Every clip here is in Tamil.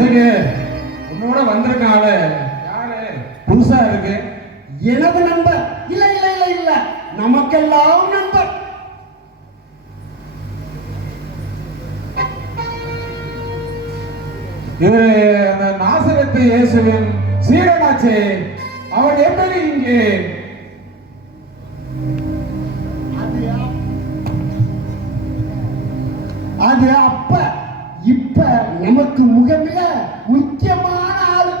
என்ன உன்னோட வந்திருக்காள யாரு? புதுசா இருக்கு. எனது நண்பர் இல்ல இல்ல இல்ல இல்ல. நமக்கெல்லாம் நண்பர் இவரு அந்த நாசரத்து இயேசுவின் சீடனாச்சே. அவன் எப்படி இங்கே? அது அப்ப. இப்ப நமக்கு மிக மிக முக்கியமான ஆளு.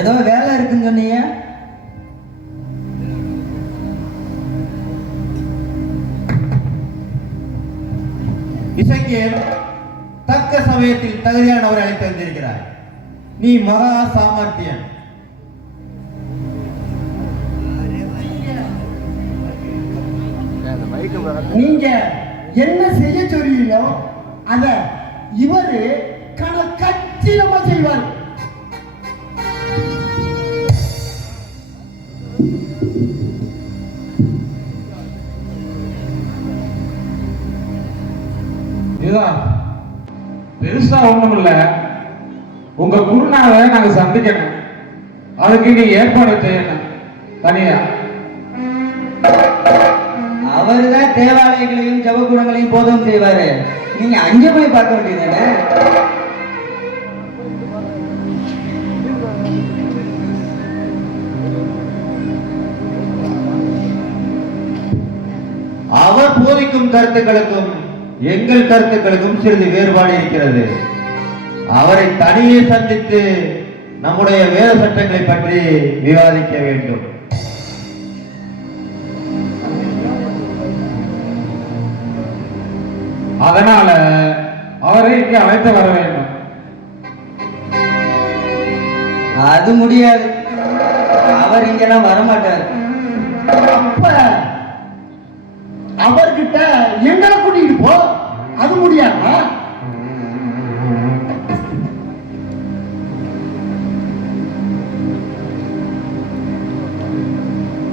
ஏதோ வேலை இருக்குன்னு சொன்னீங்க? இசைக்கியல் தக்க சமயத்தில் தகுதியானவர் அழைத்து வந்திருக்கிறார். நீ மகா சாமர்த்தியன். நீங்க என்ன செய்ய சொல்றீங்களோ அத இவரு கண கச்சிதமா செய்வார். இதுதான் பெருசா ஒண்ணும் இல்ல. உங்க குருநாத நாங்க சந்திக்கணும். அதுக்கு நீ ஏற்பாடு செய்யணும். தனியா. அவர்தான் தேவாலயங்களையும் ஜபகுணங்களையும் போதும் செய்வாரு. நீங்க அங்கே போய் பார்க்க வேண்டியதானே அவர் போதிக்கும் கருத்துக்களுக்கும் எங்கள் கருத்துக்களுக்கும் சிறிது வேறுபாடு இருக்கிறது. அவரை தனியே சந்தித்து நம்முடைய வேத சட்டங்களை பற்றி விவாதிக்க வேண்டும். அதனால அவரை இங்க அழைத்து வர வேண்டும். அது முடியாது. அவர் இங்கெல்லாம் வரமாட்டார். அப்ப அவர்கிட்ட எங்களை கூட்டிட்டு போ. அது முடியாதா?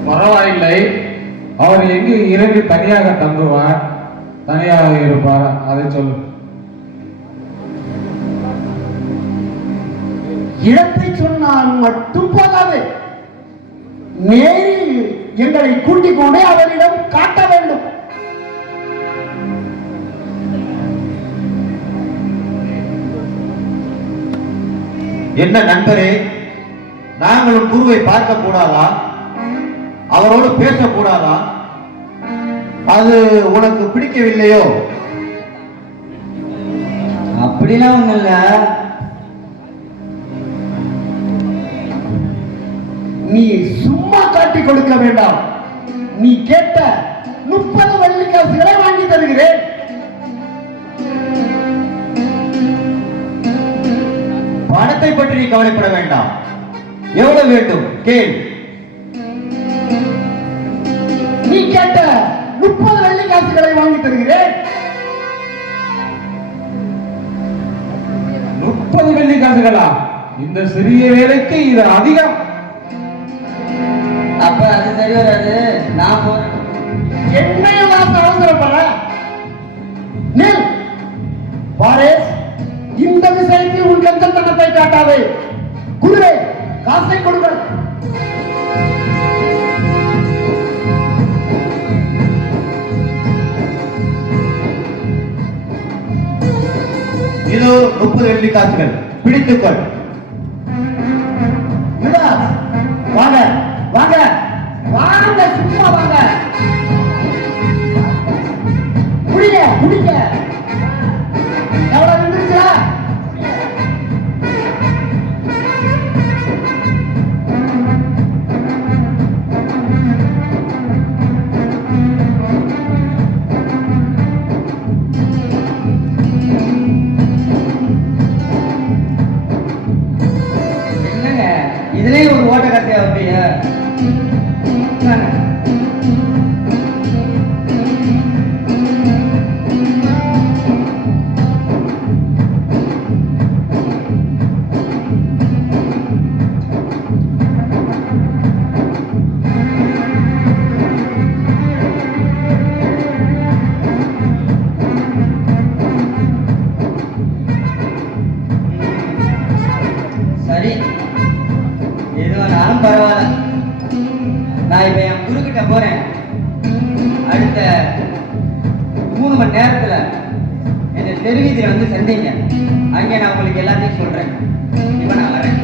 பரவாயில்லை. அவர் எங்கு இறங்கி தனியாக தங்குவார்? தனியாக இருப்பார்? அதை சொல்லு. இடத்தை சொன்னால் மட்டும் போதாது. நேரில் எங்களை கூட்டிக் கொண்டு அவரிடம் காட்ட வேண்டும். என்ன நண்பரே நாங்களும் குருவை பார்க்க கூடாதா அவரோடு பேசக்கூடாதா? அது உனக்கு பிடிக்கவில்லையோ? அப்படிலாம் ஒண்ணும் இல்ல. நீ சும்மா காட்டி கொடுக்க வேண்டாம். நீ கேட்ட முப்பது வெள்ளிக்காசுகளை வாங்கி தருகிறேன். பணத்தை பற்றி நீ கவலைப்பட வேண்டாம். எவ்வளவு வேண்டும்? கேள். வெள்ளிக்காசுகளை வாங்கி தருகிறேன். முப்பது வெள்ளி காசுகளா? இந்த சிறிய வேலைக்கு இது அதிகம். அப்ப அது சரி வராது நான் போறேன் என்னையும் அவசரப்பட? நில். பாரேஸ் இந்த விஷயத்தில் உன் கஞ்சத்தனத்தை காட்டாதே? குதிரை காசை கொடுங்கள். இதோ முப்பது வெள்ளி காசுகள் பிடித்துக்கொள். வாங்க வாங்க. வாங்க சும்மா வாங்க. Ready? நான் இப்ப என் குறிப்பிட்ட போகிறேன் அடுத்த மூணு மணி நேரத்தில் என்னை தெருவீதியில் வந்து சந்திங்க அங்கே நான் உங்களுக்கு எல்லாத்தையும் சொல்கிறேன் இப்போ நான் வரேன்.